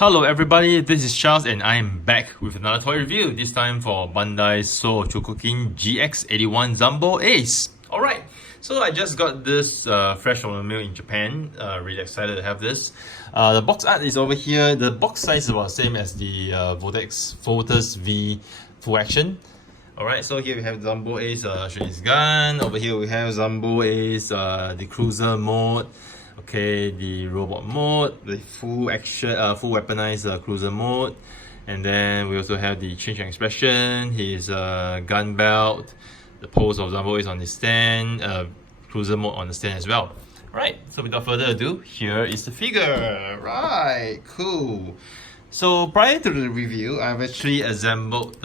Hello everybody, this is Charles and I am back with another toy review, this time for Bandai Chogokin GX-81 Zamboace. Alright, so I just got this fresh from the mail in Japan, really excited to have this. The box art is over here. The box size is about the same as the Voltus V Full Action. Alright, so here we have Zamboace showing his gun. Over here we have Zamboace, the cruiser mode. Okay, the robot mode, the full action, full weaponized cruiser mode, and then we also have the change in expression, his gun belt, the pose of Zambot is on the stand, cruiser mode on the stand as well. Right, so without further ado, here is the figure. Right, cool. So prior to the review, I've actually assembled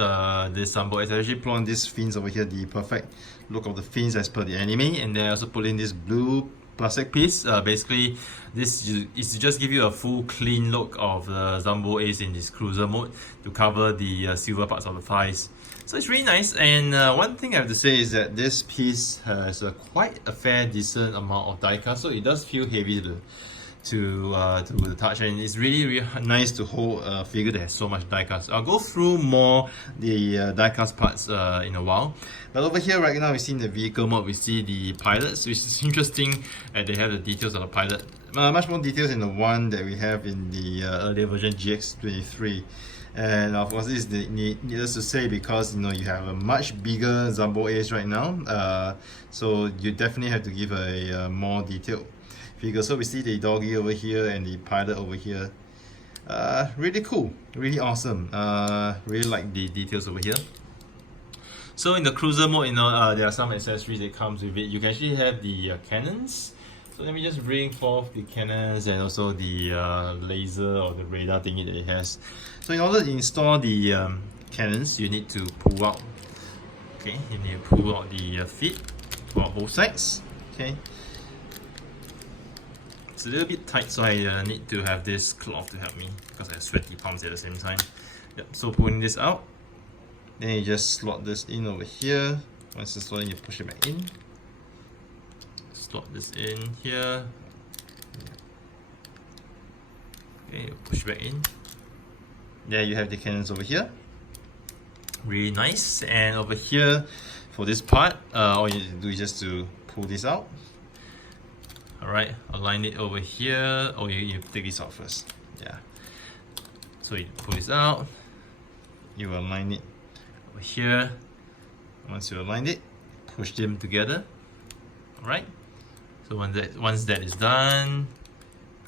this Zambot. It's actually put on these fins over here, the perfect look of the fins as per the anime, and then I also put in this blue plastic piece. Basically, this is to just give you a full clean look of the Zamboace in this cruiser mode to cover the silver parts of the thighs. So it's really nice, and one thing I have to say is that this piece has quite a fair decent amount of diecast, so it does feel heavy to the touch, and it's really nice to hold a figure that has so much diecast. I'll go through more the diecast parts in a while, but over here right now we see in the vehicle mode we see the pilots, which is interesting, and they have the details of the pilot, much more details in the one that we have in the earlier version GX-23. And of course, this is needless to say because you have a much bigger Zamboace right now, so you definitely have to give a more detailed figure. So we see the doggy over here and the pilot over here. Really cool, really awesome. Really like the details over here. So in the cruiser mode, there are some accessories that comes with it. You can actually have the cannons. So let me just bring forth the cannons and also the laser or the radar thingy that it has. So in order to install the cannons, you need to pull out. Okay, you need to pull out the feet for both sides. Okay. It's a little bit tight, so I need to have this cloth to help me because I have sweaty palms at the same time. Yep, so pulling this out, then you just slot this in over here. Once it's slotted, you push it back in. Slot this in here. Okay, push back in. There you have the cannons over here. Really nice. And over here, for this part, all you need to do is just to pull this out. Alright, align it over here. Oh, you take this out first. Yeah. So you pull this out. You align it over here. Once you align it, push them together. Alright. So once that is done,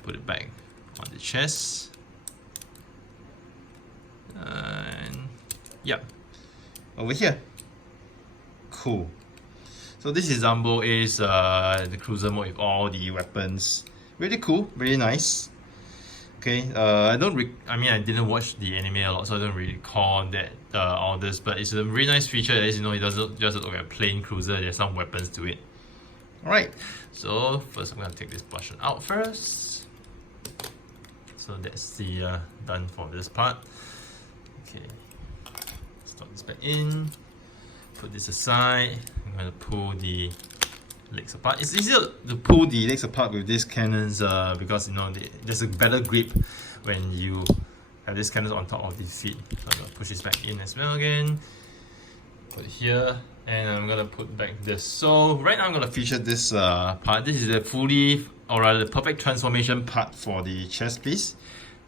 put it back on the chest. And yeah, over here. Cool. So this is Zamboace, the cruiser mode with all the weapons. Really cool, really nice. Okay, I didn't watch the anime a lot, so I don't really recall that all this, but it's a really nice feature. That is, it doesn't just look like a plain cruiser. There's some weapons to it. Alright, so first I'm gonna take this portion out first. So that's the done for this part. Okay, slot this back in. Put this aside. I'm going to pull the legs apart. It's easier to pull the legs apart with these cannons because there's a better grip when you have these cannons on top of the feet. So I'm going to push this back in as well again. Put it here, and I'm going to put back this. So right now I'm going to feature this part. This is the perfect transformation part for the chest piece.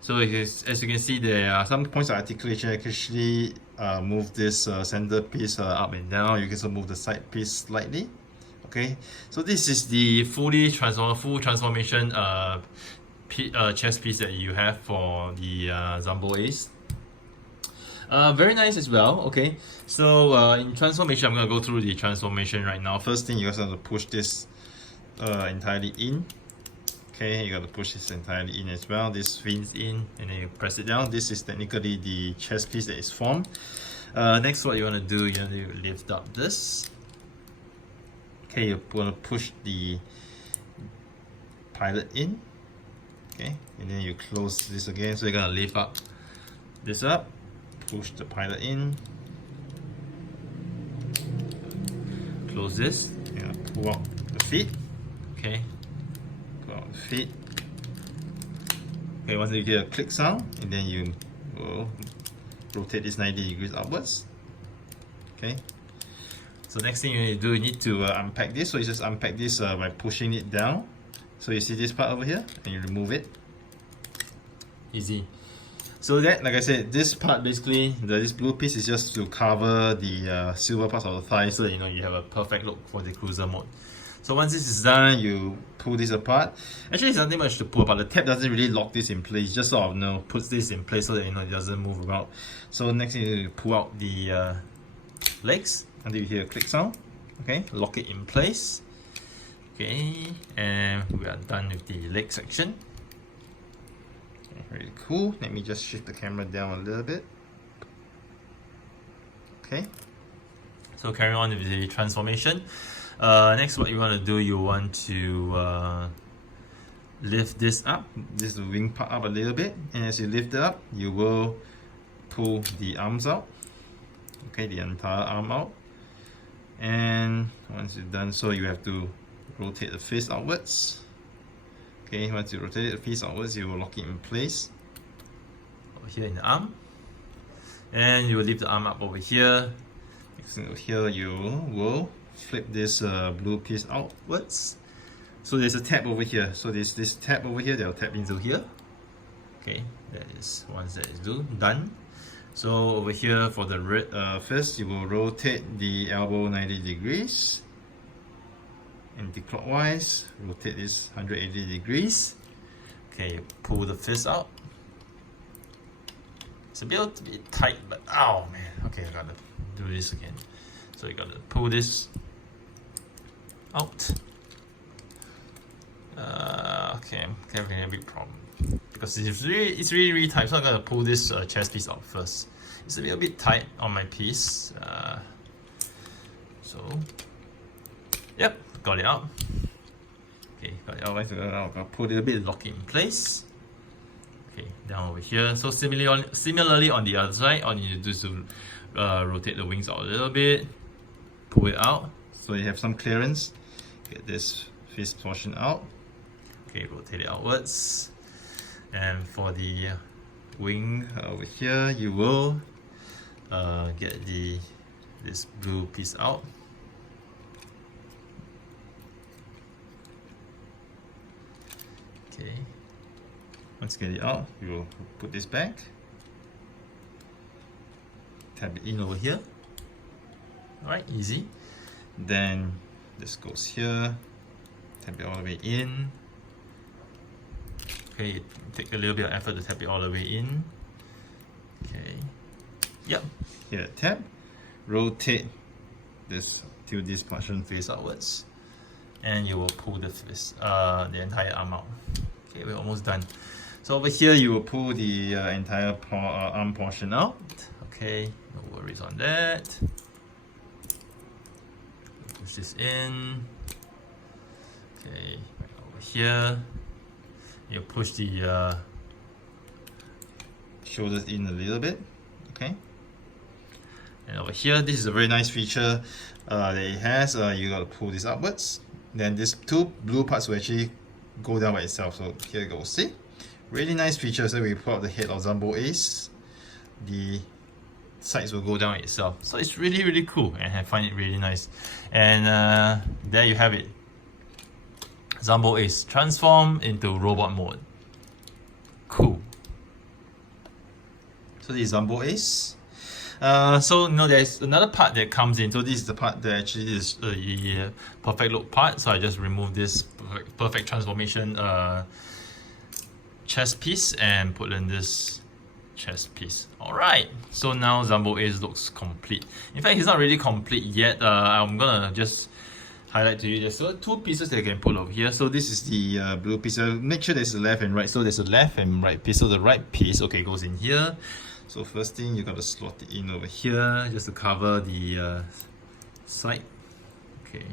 So as you can see, there are some points of articulation. I can actually move this center piece up and down. You can also move the side piece slightly. Okay, so this is the full transformation chest piece that you have for the Zamboace. Very nice as well. Okay, so in transformation, I'm going to go through the transformation right now. First thing, you guys have to push this entirely in. Okay, you got to push this entirely in as well. This fins in, and then you press it down. This is technically the chest piece that is formed. Next, what you want to do, you want to lift up this. Okay, you're going to push the pilot in. Okay, and then you close this again. So you're going to lift up this up, push the pilot in, close this, you're going to pull out the feet. Okay. Feet. Okay, once you hear a click sound, and then you will rotate this 90 degrees upwards. Okay. So next thing you need to do, you need to unpack this. So you just unpack this by pushing it down. So you see this part over here, and you remove it. Easy. So that, like I said, this part basically, this blue piece is just to cover the silver parts of the thigh, so that you have a perfect look for the cruiser mode. So once this is done, you pull this apart. Actually, there's nothing much to pull apart. The tab doesn't really lock this in place. Just sort of puts this in place so that it doesn't move about. So next thing you pull out the legs until you hear a click sound. Okay, lock it in place. Okay, and we are done with the leg section. Okay, really cool. Let me just shift the camera down a little bit. Okay, so carrying on with the transformation. Next, what you want to do, you want to lift this up, this wing part up a little bit, and as you lift it up, you will pull the arms out. Okay, the entire arm out. And once you've done so, you have to rotate the fist outwards. Okay, once you rotate the fist outwards, you will lock it in place over here in the arm, and you will lift the arm up over here. Here you will flip this blue piece outwards. So there's a tab over here. So there's this tab over here that will tap into here. Okay, that is once that is done. So over here for the first, you will rotate the elbow 90 degrees. Anti-clockwise, rotate this 180 degrees. Okay, pull the fist out. It's a bit tight, but oh man. Okay, I gotta do this again. So you gotta pull this out. Okay, I'm having a big problem because it's really tight. So I'm gonna pull this chest piece out first. It's a little bit tight on my piece. So, yep, got it out. Okay, got it out. I'm gonna pull it a bit, lock it in place. Okay, down over here. So similarly on the other side, all you need to do is to rotate the wings out a little bit, pull it out, so you have some clearance. Get this fist portion out. Okay, rotate it outwards. And for the wing over here, you will get this blue piece out. Okay. Once you get it out, you will put this back. Tap it in over here. Alright, easy. Then this goes here. Tap it all the way in. Okay, take a little bit of effort to tap it all the way in. Okay. Yep. Here, tap. Rotate this till this portion face outwards, and you will pull the the entire arm out. Okay, we're almost done. So over here, you will pull the entire arm portion out. Okay, no worries on that. Push this in. Okay, right over here. You push the shoulders in a little bit. Okay. And over here, this is a very nice feature that it has. You got to pull this upwards. Then these two blue parts will actually go down by itself. So here it goes. See? Really nice feature. So we pull out the head of Zamboace. The sides will go down itself. So it's really cool, and I find it really nice. And there you have it. Zamboace transform into robot mode. Cool. So this is Zamboace. So there's another part that comes in. So this is the part that actually is the perfect look part. So I just removed this perfect transformation chest piece and put in this chest piece. Alright, so now Zamboace looks complete. In fact, it's not really complete yet. I'm gonna just highlight to you. There's two pieces that you can put over here. So this is the blue piece. Make sure there's a left and right. So there's a left and right piece. So the right piece, okay, goes in here. So first thing, you gotta slot it in over here just to cover the side. Okay,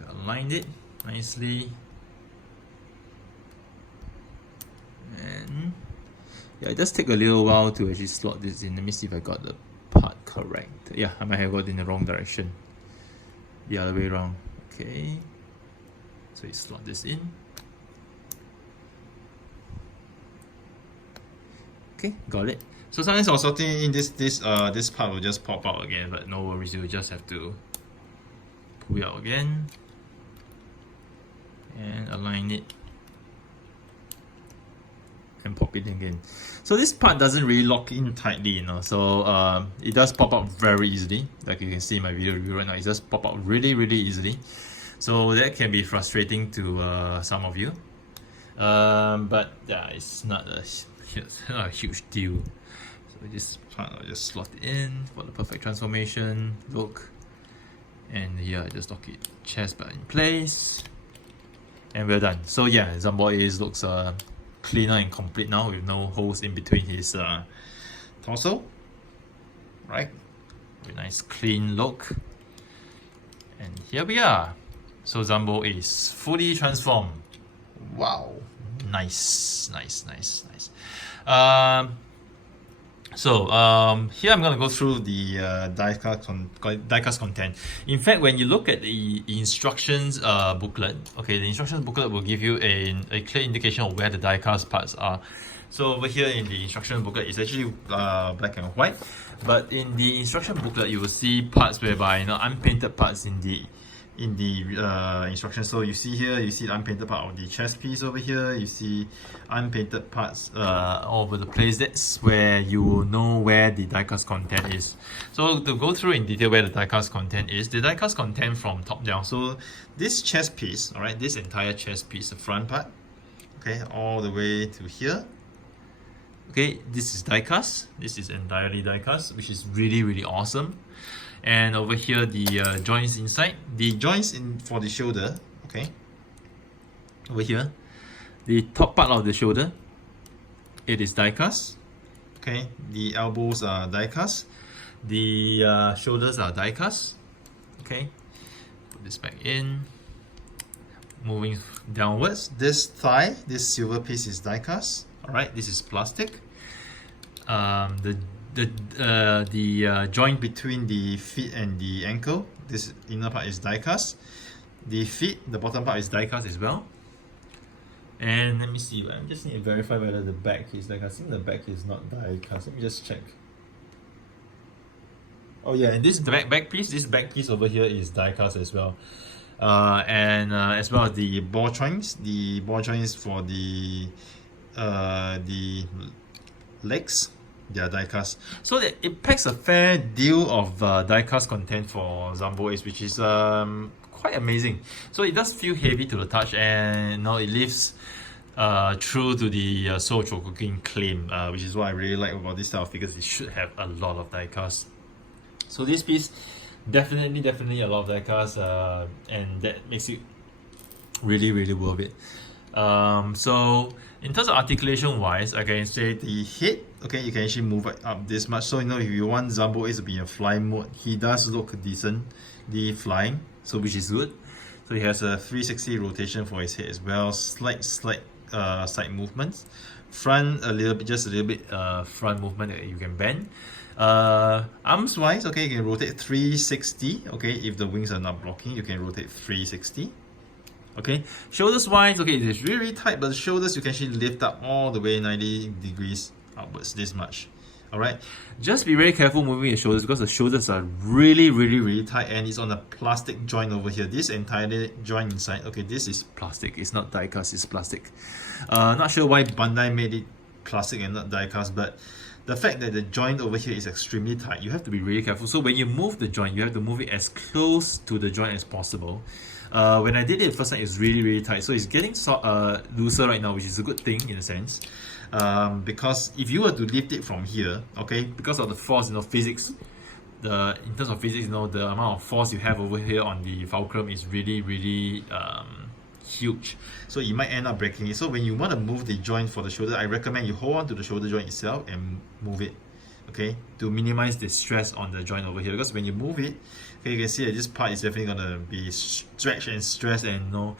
I aligned it nicely, and yeah, it does take a little while to actually slot this in. Let me see if I got the part correct. Yeah, I might have got it in the wrong direction. The other way around. Okay, so you slot this in. Okay, got it. So sometimes while sorting in this part will just pop out again, but no worries, you just have to pull it out again and align it and pop it again. So this part doesn't really lock in tightly, you know, so it does pop out very easily. Like you can see in my video review right now, it just pop out really easily. So that can be frustrating to some of you, but yeah, it's not a huge deal. So this part I'll just slot it in for the perfect transformation look, and yeah, just lock it chest back in place, and we're done. So yeah, Zamboace looks cleaner and complete now with no holes in between his torso. Right, very nice clean look, and here we are. So Zamboace is fully transformed. Wow, nice. Here I'm gonna go through the diecast content. In fact, when you look at the instructions booklet, okay, the instructions booklet will give you a clear indication of where the diecast parts are. So over here in the instruction booklet, it's actually black and white, but in the instruction booklet, you will see parts whereby, you know, unpainted parts in the instructions. So you see here, you see the unpainted part of the chest piece over here. You see unpainted parts all over the place. That's where you will know where the diecast content is. So to go through in detail where the diecast content is, the diecast content from top down. So this chest piece, all right, this entire chest piece, the front part, okay, all the way to here. Okay, this is diecast. This is entirely diecast, which is really awesome. And over here, the joints inside, the joints in for the shoulder, okay, over here, the top part of the shoulder, it is diecast. Okay, the elbows are diecast, the shoulders are diecast. Okay, put this back in. Moving downwards, this thigh, this silver piece is diecast. All right, this is plastic. The joint between the feet and the ankle, this inner part is diecast. The feet, the bottom part is diecast as well. And let me see, I just need to verify whether the back is diecast. I think the back is not diecast. Let me just check. Oh yeah, and this back piece over here is diecast as well. As well as the ball joints for the legs, they are diecast. So it packs a fair deal of diecast content for Zamboace, which is quite amazing. So it does feel heavy to the touch, and now it lives true to the Soul Chogokin claim, which is what I really like about this style, because it should have a lot of diecast. So this piece definitely a lot of diecast, and that makes it really worth it. So in terms of articulation wise, I can say the head, okay, you can actually move it up this much. So you know, if you want Zamboace to be in flying mode, he does look decent, the flying, so which is good. So he has a 360 rotation for his head as well, slight side movements, front just a little bit front movement that you can bend. Arms wise, okay, you can rotate 360. Okay, if the wings are not blocking, you can rotate 360. Okay, shoulders wise, okay, it is really tight, but the shoulders you can actually lift up all the way 90 degrees upwards, this much. All right, just be very careful moving your shoulders, because the shoulders are really tight, and it's on a plastic joint over here. This entire joint inside, okay, this is plastic, it's not diecast, it's plastic. Not sure why Bandai made it plastic and not diecast, but the fact that the joint over here is extremely tight, you have to be really careful. So when you move the joint, you have to move it as close to the joint as possible. When I did it the first time, it's really tight, so it's getting looser right now, which is a good thing in a sense, because if you were to lift it from here, okay, because of the force, you know, physics, in terms of physics, you know, the amount of force you have over here on the fulcrum is really huge, so you might end up breaking it. So when you want to move the joint for the shoulder, I recommend you hold on to the shoulder joint itself and move it, okay, to minimize the stress on the joint over here, because when you move it, okay, you can see that this part is definitely gonna be stretched and stressed, and you know,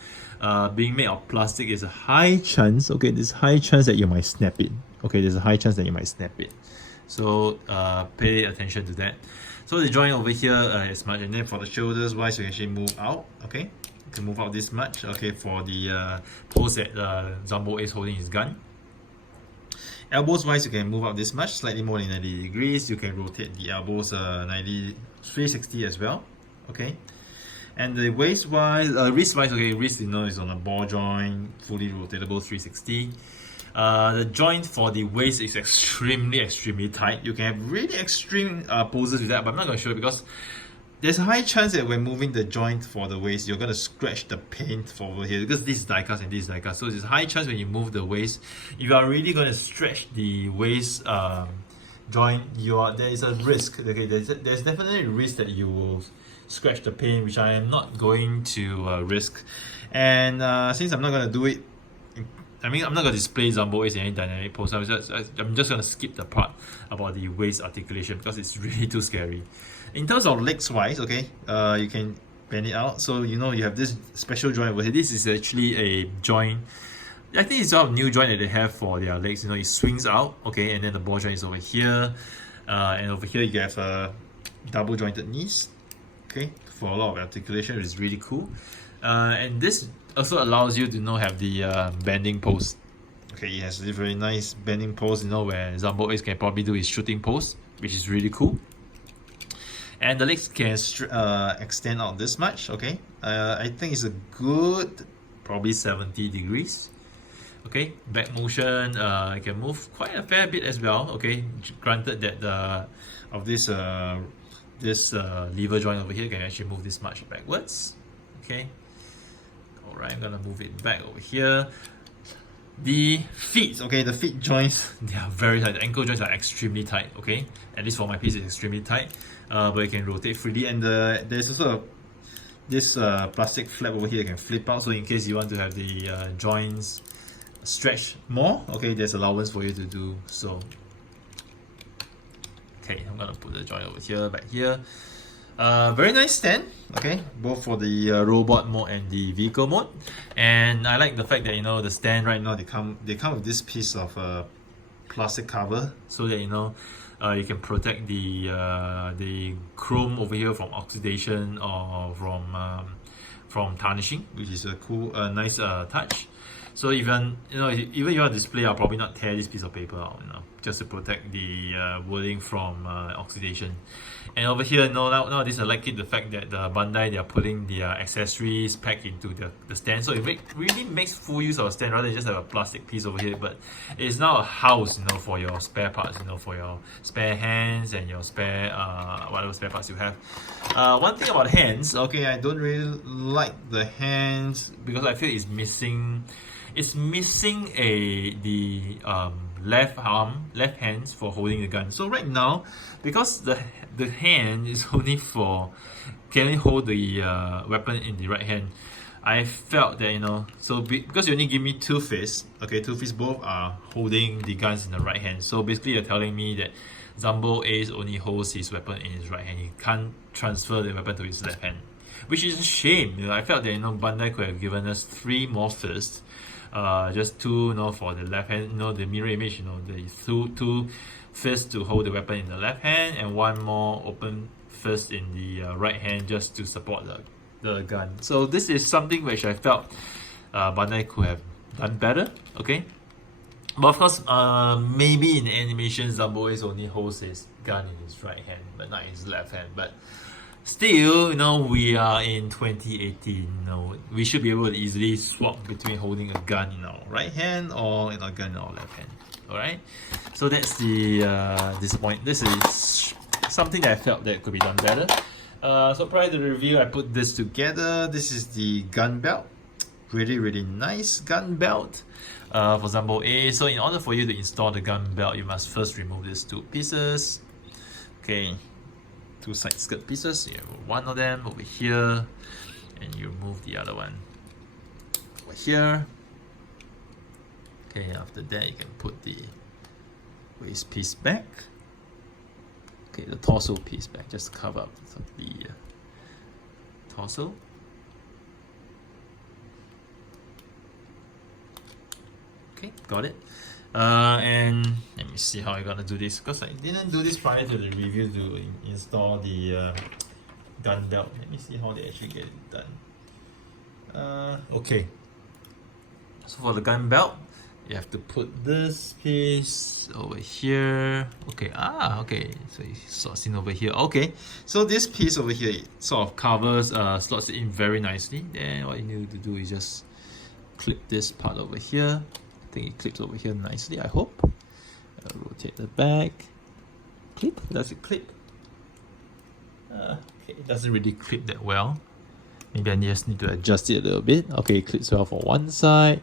being made of plastic is a high chance, okay, there's a high chance that you might snap it, okay, there's a high chance that you might snap it. So pay attention to that. So the joint over here is much, and then for the shoulders wise, you can actually move out, okay, you can move out this much, okay, for the pose that Zamboace is holding his gun. Elbows wise, you can move up this much, slightly more than 90 degrees. You can rotate the elbows 360 as well. Okay. And the waist wise, wrist wise, okay, wrist is on a ball joint, fully rotatable 360. The joint for the waist is extremely tight. You can have really extreme poses with that, but I'm not going to show it because there's a high chance that when moving the joint for the waist, you're going to scratch the paint for over here because this is diecast and this is diecast. So there's a high chance when you move the waist, if you are really going to stretch the waist joint, there is a risk. Okay, there's definitely a risk that you will scratch the paint, which I am not going to risk. And since I'm not going to do it, I'm not going to display Zamboace in any dynamic pose. I'm just going to skip the part about the waist articulation because it's really too scary. In terms of legs wise, okay, you can bend it out. So you have this special joint over here. This is actually a joint. I think it's a new joint that they have for their legs. It swings out, okay, and then the ball joint is over here, and over here you have double jointed knees, okay, for a lot of articulation, which is really cool. And this also allows you to have the bending pose. Okay, it has a very nice bending pose, where Zamboace can probably do his shooting pose, which is really cool. And the legs can extend out this much, okay. I think it's a good, probably 70 degrees. Okay, back motion, you can move quite a fair bit as well, okay. Granted that this lever joint over here can actually move this much backwards, okay. Alright, I'm gonna move it back over here. The feet, okay, the feet joints, they are very tight. The ankle joints are extremely tight, okay. At least for my piece, it's extremely tight. But you can rotate freely, and there's also this plastic flap over here that can flip out. So in case you want to have the joints stretch more, okay, there's allowance for you to do so. Okay, I'm gonna put the joint over here, back here. Very nice stand, okay, both for the robot mode and the vehicle mode. And I like the fact that the stand right now, they come with this piece of plastic cover so that you can protect the chrome over here from oxidation or from tarnishing, which is a cool nice touch. So even if you want to display, I'll probably not tear this piece of paper out, just to protect the wording from oxidation. And over here, nowadays I like it, the fact that the Bandai, they are putting their accessories packed into the stand, so it really makes full use of a stand rather than just have a plastic piece over here. But it's now a house, for your spare parts, for your spare hands and your spare whatever spare parts you have. One thing about hands, okay, I don't really like the hands because I feel it's missing. It's missing the left hands for holding the gun. So right now, because the hand is only can only hold the weapon in the right hand, I felt that because you only give me two fists, okay, two fists both are holding the guns in the right hand. So basically, you're telling me that Zamboace only holds his weapon in his right hand. He can't transfer the weapon to his left hand, which is a shame. I felt that Bandai could have given us 3 more fists. Just 2 for the left hand, the mirror image, the two fists to hold the weapon in the left hand, and 1 more open fist in the right hand just to support the gun. So this is something which I felt Bandai could have done better, okay. But of course, maybe in animation, Zamboace only holds his gun in his right hand, but not in his left hand. But still, we are in 2018. We should be able to easily swap between holding a gun in our right hand or a gun in our left hand. Alright, so that's the disappointment. This is something that I felt that could be done better. So prior to the review, I put this together. This is the gun belt. Really nice gun belt for Zamboace. So in order for you to install the gun belt, you must first remove these 2 pieces. Okay. 2 side skirt pieces. You have one of them over here, and you remove the other one over here. Okay, after that you can put the waist piece back. Okay, the torso piece back, just to cover up the torso. Okay, got it. And let me see how I'm gonna do this, because I didn't do this prior to the review to install the gun belt. Let me see how they actually get it done. Okay, so for the gun belt, you have to put this piece over here. Okay, okay, so it slots in over here. Okay, so this piece over here, it sort of covers, slots it in very nicely. Then what you need to do is just clip this part over here. I think it clips over here nicely, I hope. Rotate the back. Clip? Does it clip? Okay, it doesn't really clip that well. Maybe I just need to adjust it a little bit. Okay, it clips well for one side.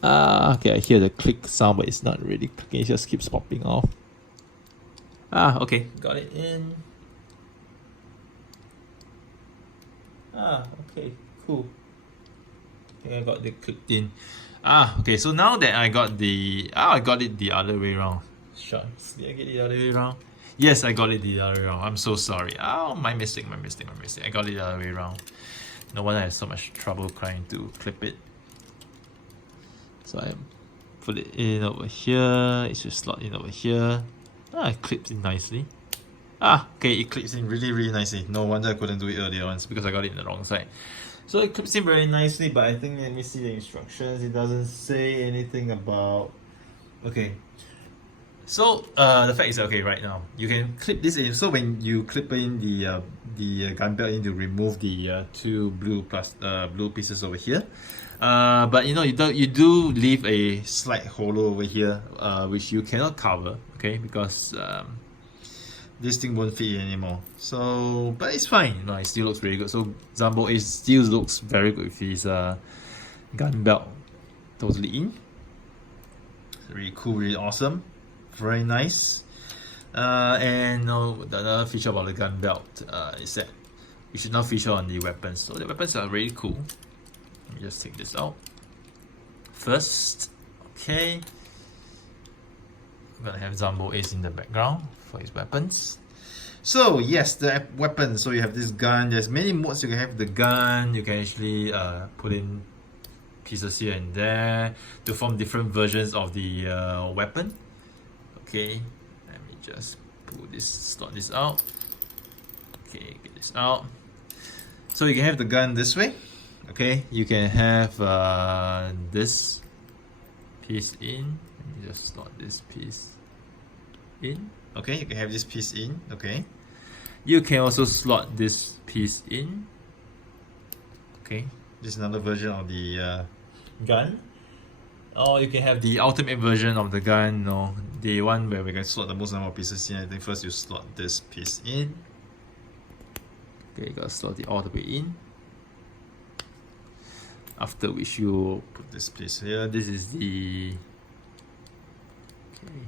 Okay, I hear the click sound, but it's not really clicking, it just keeps popping off. Okay, got it in. Okay, cool. I think I got it clipped in. Okay, so now that I got the, I got it the other way around. Shucks, did I get it the other way around? Yes, I got it the other way around. I'm so sorry. My mistake. I got it the other way around. No wonder I had so much trouble trying to clip it. So I put it in over here. It should slot in over here. It clips in nicely. Okay, it clips in really nicely. No wonder I couldn't do it earlier on, because I got it in the wrong side. So it clips in very nicely, but I think, let me see the instructions. It doesn't say anything about... Okay. So the fact is, okay, right now you can clip this in. So when you clip in the gun belt, you need to remove the two blue pieces over here. But you know, you do leave a slight hollow over here, which you cannot cover, okay, because this thing won't fit in anymore. So, but it's fine. No, it still looks very good. So Zamboace still looks very good with his gun belt totally in. It's really cool, really awesome, very nice. And the other feature about the gun belt is that it should not feature on the weapons. So the weapons are really cool. Let me just take this out first. Okay, I'm gonna have Zamboace in the background for his weapons. So yes, the weapons. So you have this gun. There's many modes you can have the gun. You can actually put in pieces here and there to form different versions of the weapon. Okay, let me just pull this, slot this out. Okay, get this out. So you can have the gun this way. Okay, you can have this piece in. Let me just slot this piece in. Okay, you can have this piece in. Okay, you can also slot this piece in. Okay, this is another version of the gun. Or you can have the ultimate version of the gun, the one where we can slot the most number of pieces in. I think first you slot this piece in. Okay, you gotta slot it all the way in. After which you put this piece here. This is the... Okay.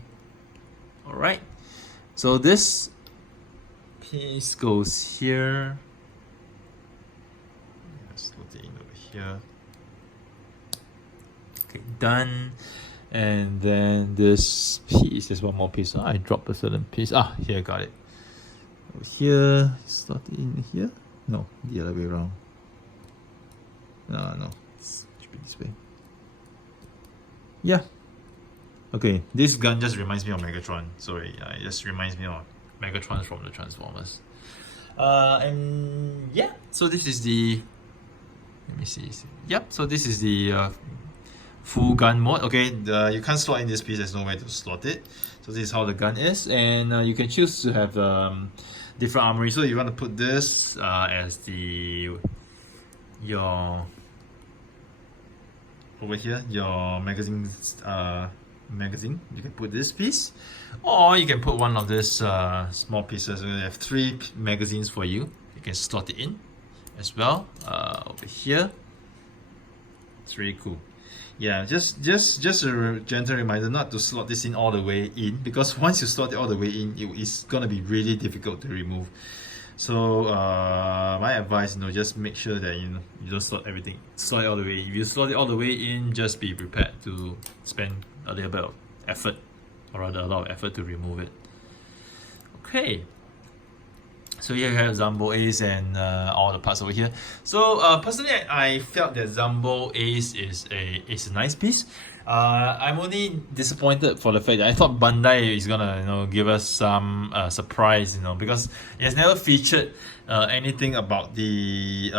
Alright. So this piece goes here. Slot it in over here. Okay, done. And then this piece, there's one more piece. I dropped a certain piece. Here, I got it. Over here, slot it in here. No, the other way around. No, it should be this way. Yeah. Okay, this gun just reminds me of Megatron. Sorry, it just reminds me of Megatron from the Transformers. And yeah, so this is the... Let me see. Yep, so this is the full gun mode. Okay, you can't slot in this piece, there's no way to slot it. So this is how the gun is, and you can choose to have different armory. So you want to put this as your over here, your magazine. You can put this piece, or you can put one of these small pieces. We have 3 magazines for you. You can slot it in as well over here. It's really cool. Yeah, just a gentle reminder not to slot this in all the way in, because once you slot it all the way in, it's gonna be really difficult to remove. So my advice, just make sure that you don't slot everything. Slot it all the way. If you slot it all the way in, just be prepared to spend a little bit of effort, or rather a lot of effort to remove it. Okay. So here you have Zamboace and all the parts over here. So personally, I felt that Zamboace is a nice piece. I'm only disappointed for the fact that I thought Bandai is gonna give us some surprise, because it has never featured anything about the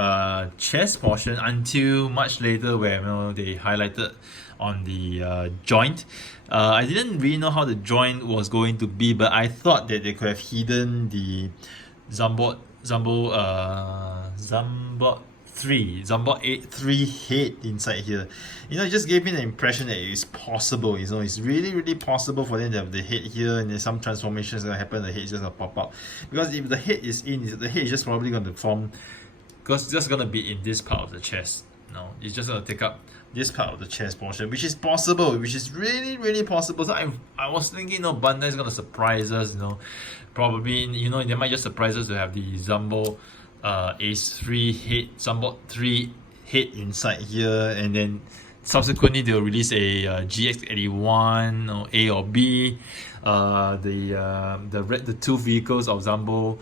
chest portion until much later, where they highlighted on the joint. I didn't really know how the joint was going to be, but I thought that they could have hidden the Zambot 3 head inside here. It just gave me the impression that it's possible. It's really possible for them to have the head here, and then some transformations gonna happen. The head is just gonna pop out. Because if the head is in, the head is just probably gonna form, because it's just gonna be in this part of the chest. No, it's just gonna take up this part of the chest portion, which is possible, which is really possible. So I was thinking, Bandai is gonna surprise us. Probably they might just surprise us to have the Zambot Ace 3 head, Zambot 3 head inside here, and then subsequently they'll release a GX-81 or A or B, the two vehicles of Zambot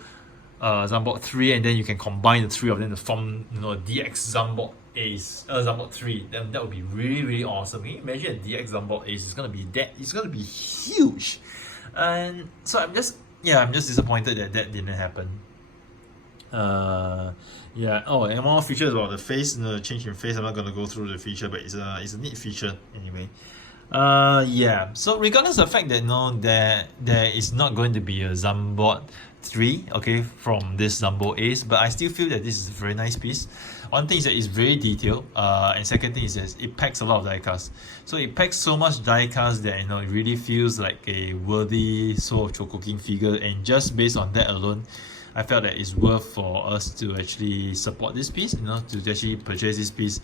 3, and then you can combine the three of them to form a DX Zambot Ace, Zambot 3. Then that would be really awesome. Can you imagine a DX Zambot Ace? It's gonna be huge. And so I'm just disappointed that didn't happen. Yeah. Oh, and one more feature about the face, the change in face. I'm not gonna go through the feature, but it's a neat feature anyway. Yeah. So regardless of the fact that there is not going to be a Zambot 3, okay, from this Zamboace, but I still feel that this is a very nice piece. One thing is that it's very detailed, and second thing is that it packs a lot of diecast. So it packs so much diecast that it really feels like a worthy sort of Chogokin figure, and just based on that alone, I felt that it's worth for us to actually support this piece, to actually purchase this piece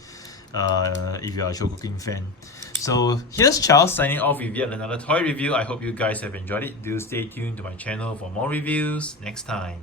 if you are a Chogokin fan. So here's Charles signing off with yet another toy review. I hope you guys have enjoyed it. Do stay tuned to my channel for more reviews next time.